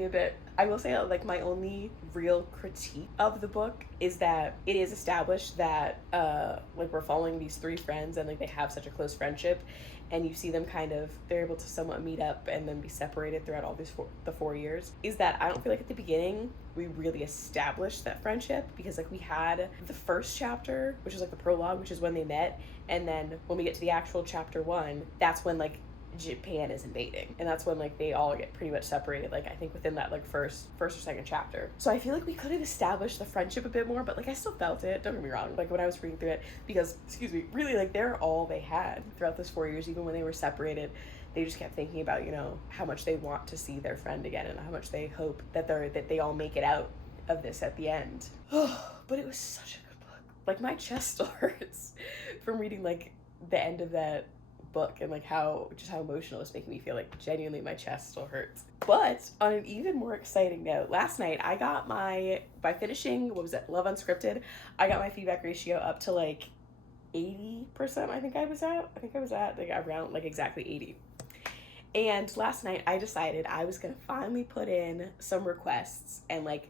a bit. I will say, like, my only real critique of the book is that it is established that, like, we're following these 3 friends, and, like, they have such a close friendship, and you see them they're able to somewhat meet up and then be separated throughout all the 4 years, is that I don't feel like at the beginning we really established that friendship, because, like, we had the first chapter, which is, like, the prologue, which is when they met, and then when we get to the actual chapter 1, that's when, like, Japan is invading, and that's when like they all get pretty much separated, like I think within that like first or second chapter. So I feel like we could have established the friendship a bit more, but like I still felt it, don't get me wrong, like when I was reading through it, because really like they're all they had throughout those 4 years. Even when they were separated, they just kept thinking about how much they want to see their friend again, and how much they hope that they all make it out of this at the end. But it was such a good book. Like my chest still hurts from reading like the end of that book, and like how emotional it's making me feel. Like genuinely my chest still hurts. But on an even more exciting note, last night I got by finishing Love Unscripted, I got my feedback ratio up to like 80%. I think I was at like around like exactly 80. And last night I decided I was gonna finally put in some requests and like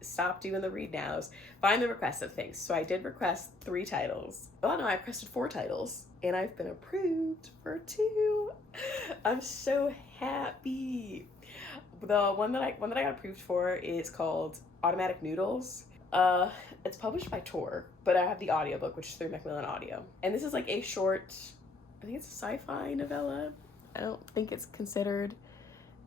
stop doing the read nows, find the requests of things. So I did request 3 titles. Oh no, I requested 4 titles, and I've been approved for 2. I'm so happy. The one that I got approved for is called Automatic Noodles. It's published by Tor, but I have the audiobook, which is through Macmillan Audio. And this is like a short, I think it's a sci-fi novella. I don't think it's considered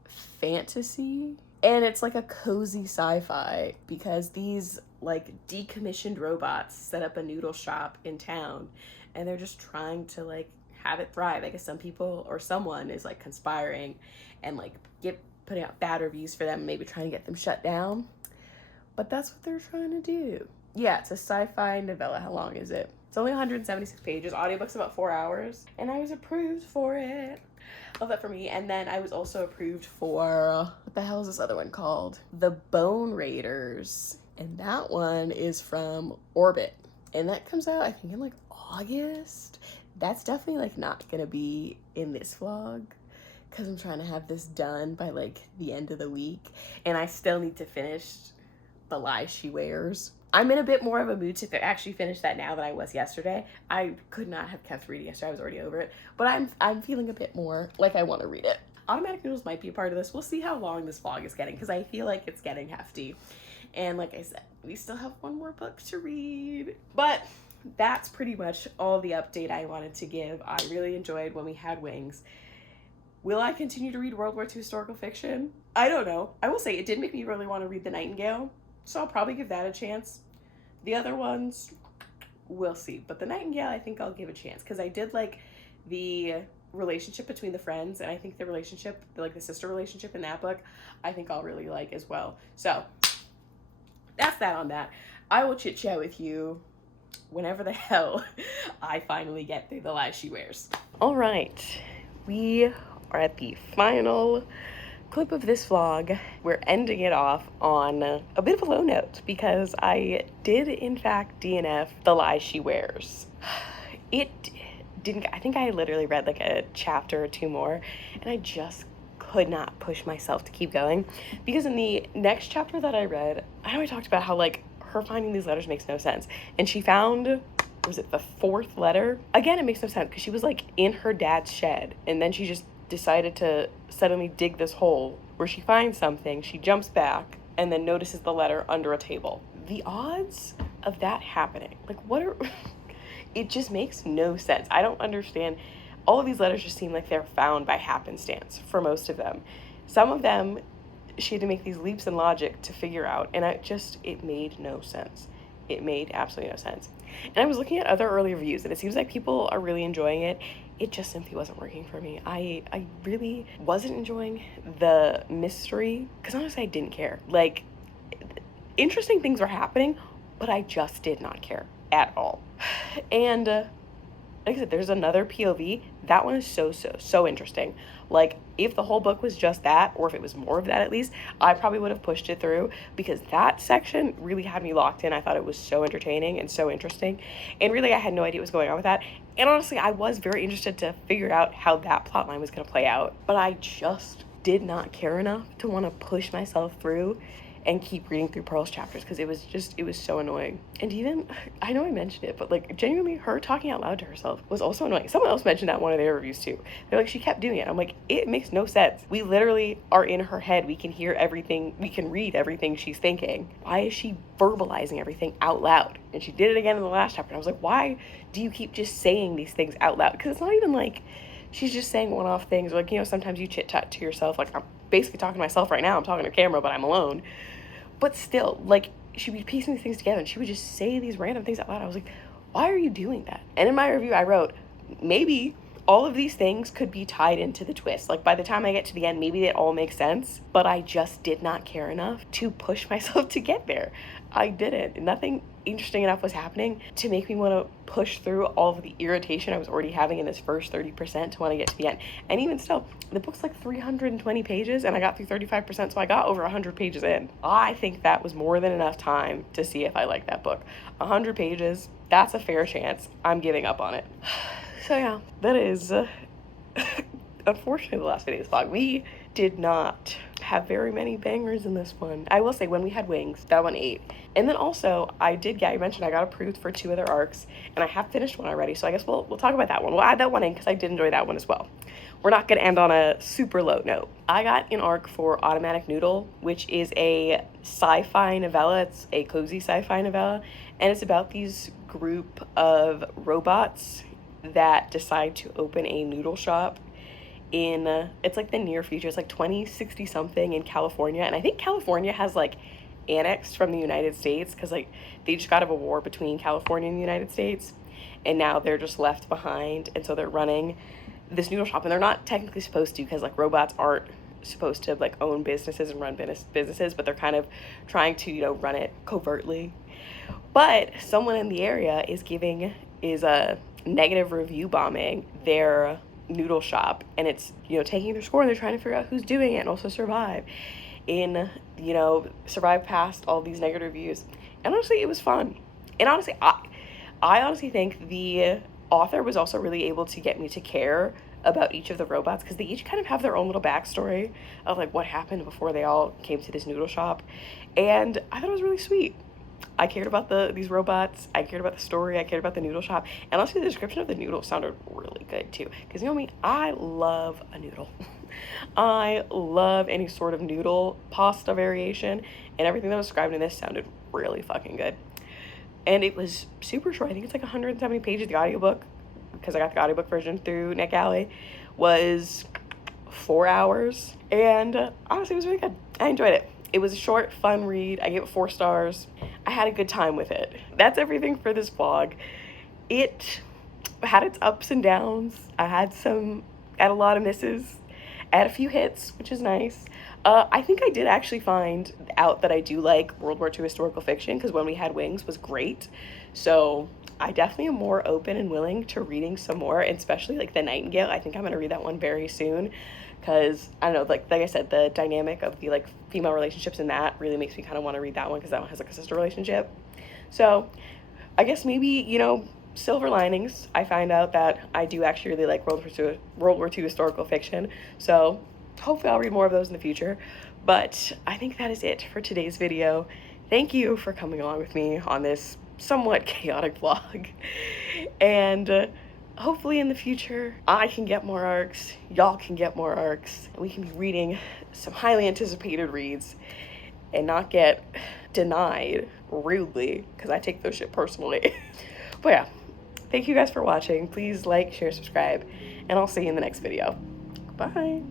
fantasy. And it's like a cozy sci-fi, because these like decommissioned robots set up a noodle shop in town, and they're just trying to like have it thrive. I guess some people or someone is like conspiring and like putting out bad reviews for them, maybe trying to get them shut down. But that's what they're trying to do. Yeah, it's a sci-fi novella. How long is it? It's only 176 pages. Audiobook's about 4 hours, and I was approved for it. Love that for me. And then I was also approved for, what the hell is this other one called? The Bone Raiders. And that one is from Orbit. And that comes out, I think, in like August. That's definitely like not gonna be in this vlog, because I'm trying to have this done by like the end of the week. And I still need to finish The Lie She Wears. I'm in a bit more of a mood to actually finish that now than I was yesterday. I could not have kept reading yesterday. I was already over it. But I'm feeling a bit more like I want to read it. Automatic Noodles might be a part of this. We'll see how long this vlog is getting, because I feel like it's getting hefty. And like I said, we still have 1 more book to read. But that's pretty much all the update I wanted to give. I really enjoyed When We Had Wings. Will I continue to read World War II historical fiction? I don't know. I will say it did make me really want to read The Nightingale, so I'll probably give that a chance. The other ones, we'll see. But The Nightingale, I think I'll give a chance, because I did like the relationship between the friends, and I think the relationship, like the sister relationship in that book, I think I'll really like as well. So that's that on that. I will chit chat with you whenever the hell I finally get through The Lie She Wears. All right, we are at the final clip of this vlog. We're ending it off on a bit of a low note, because I did in fact DNF The Lie She Wears. It didn't, I think I literally read like a chapter or 2 more, and I just could not push myself to keep going, because in the next chapter that I read, I know I talked about how like her finding these letters makes no sense, and she found, was it the 4th letter? Again, it makes no sense, because she was like in her dad's shed, and then she just decided to suddenly dig this hole where she finds something, she jumps back, and then notices the letter under a table. The odds of that happening, like, what are it just makes no sense. I don't understand. All of these letters just seem like they're found by happenstance for most of them. Some of them she had to make these leaps in logic to figure out, and it made no sense. It made absolutely no sense. And I was looking at other early reviews, and it seems like people are really enjoying it. It just simply wasn't working for me. I really wasn't enjoying the mystery, because honestly I didn't care. Like, interesting things were happening, but I just did not care at all. And like I said, there's another POV. That one is so interesting. Like, if the whole book was just that, or if it was more of that at least, I probably would have pushed it through, because that section really had me locked in. I thought it was so entertaining and so interesting. And really, I had no idea what was going on with that. And honestly, I was very interested to figure out how that plot line was going to play out. But I just did not care enough to want to push myself through and keep reading through Pearl's chapters, because it was so annoying. And even, I know I mentioned it, but like, genuinely, her talking out loud to herself was also annoying. Someone else mentioned that in one of their reviews too. They're like, she kept doing it. I'm like, it makes no sense. We literally are in her head. We can hear everything. We can read everything she's thinking. Why is she verbalizing everything out loud? And she did it again in the last chapter. And I was like, why do you keep just saying these things out loud? Because it's not even like she's just saying one-off things. Or like, you know, sometimes you chit-chat to yourself. Like, I'm basically talking to myself right now. I'm talking to camera, but I'm alone. But still, like, she'd be piecing these things together, and she would just say these random things out loud. I was like, why are you doing that? And in my review, I wrote, maybe all of these things could be tied into the twist. Like, by the time I get to the end, maybe it all makes sense, but I just did not care enough to push myself to get there. I didn't. Nothing interesting enough was happening to make me want to push through all of the irritation I was already having in this first 30% to want to get to the end. And even still, the book's like 320 pages, and I got through 35%, so I got over 100 pages in. I think that was more than enough time to see if I liked that book. 100 pages, that's a fair chance. I'm giving up on it. So yeah, that is unfortunately the last video of this vlog. We did not have very many bangers in this one. I will say, when we had wings, that one ate. And then also, I mentioned I got approved for 2 other arcs, and I have finished one already, so I guess we'll talk about that one. We'll add that one in, because I did enjoy that one as well. We're not going to end on a super low note. I got an arc for Automatic Noodle, which is a sci-fi novella. It's a cozy sci-fi novella, and it's about these group of robots that decide to open a noodle shop in, it's like the near future. It's like 2060 something in California, and I think California has like annexed from the United States, because like they just got out of a war between California and the United States, and now they're just left behind, and so they're running this noodle shop, and they're not technically supposed to, because like robots aren't supposed to like own businesses and run businesses, but they're kind of trying to, you know, run it covertly. But someone in the area is a negative review bombing their noodle shop, and it's, you know, taking their score, and they're trying to figure out who's doing it and also survive past all these negative reviews. And honestly, it was fun. And honestly, I honestly think the author was also really able to get me to care about each of the robots, because they each kind of have their own little backstory of like what happened before they all came to this noodle shop, and I thought it was really sweet. I cared about these robots, I cared about the story, I cared about the noodle shop, and honestly the description of the noodle sounded really good too, because you know me, I love a noodle. I love any sort of noodle pasta variation, and everything that was described in this sounded really fucking good. And it was super short. I think it's like 170 pages. The audiobook, because I got the audiobook version through NetGalley, was 4 hours, and honestly it was really good. I enjoyed it. It was a short, fun read. I gave it 4 stars. I had a good time with it. That's everything for this vlog. It had its ups and downs. I had a lot of misses. I had a few hits, which is nice. I think I did actually find out that I do like World War II historical fiction, because When We Had Wings was great. So I definitely am more open and willing to reading some more, especially like The Nightingale. I think I'm going to read that one very soon, because I don't know, like I said, the dynamic of the like female relationships in that really makes me kind of want to read that one, because that one has like a sister relationship. So I guess maybe, you know, silver linings, I find out that I do actually really like World War II historical fiction. So hopefully I'll read more of those in the future. But I think that is it for today's video. Thank you for coming along with me on this somewhat chaotic vlog. And hopefully in the future I can get more arcs, y'all can get more arcs, and we can be reading some highly anticipated reads. and not get denied rudely, because I take those shit personally. But yeah, thank you guys for watching. Please like, share, subscribe, and I'll see you in the next video. Bye.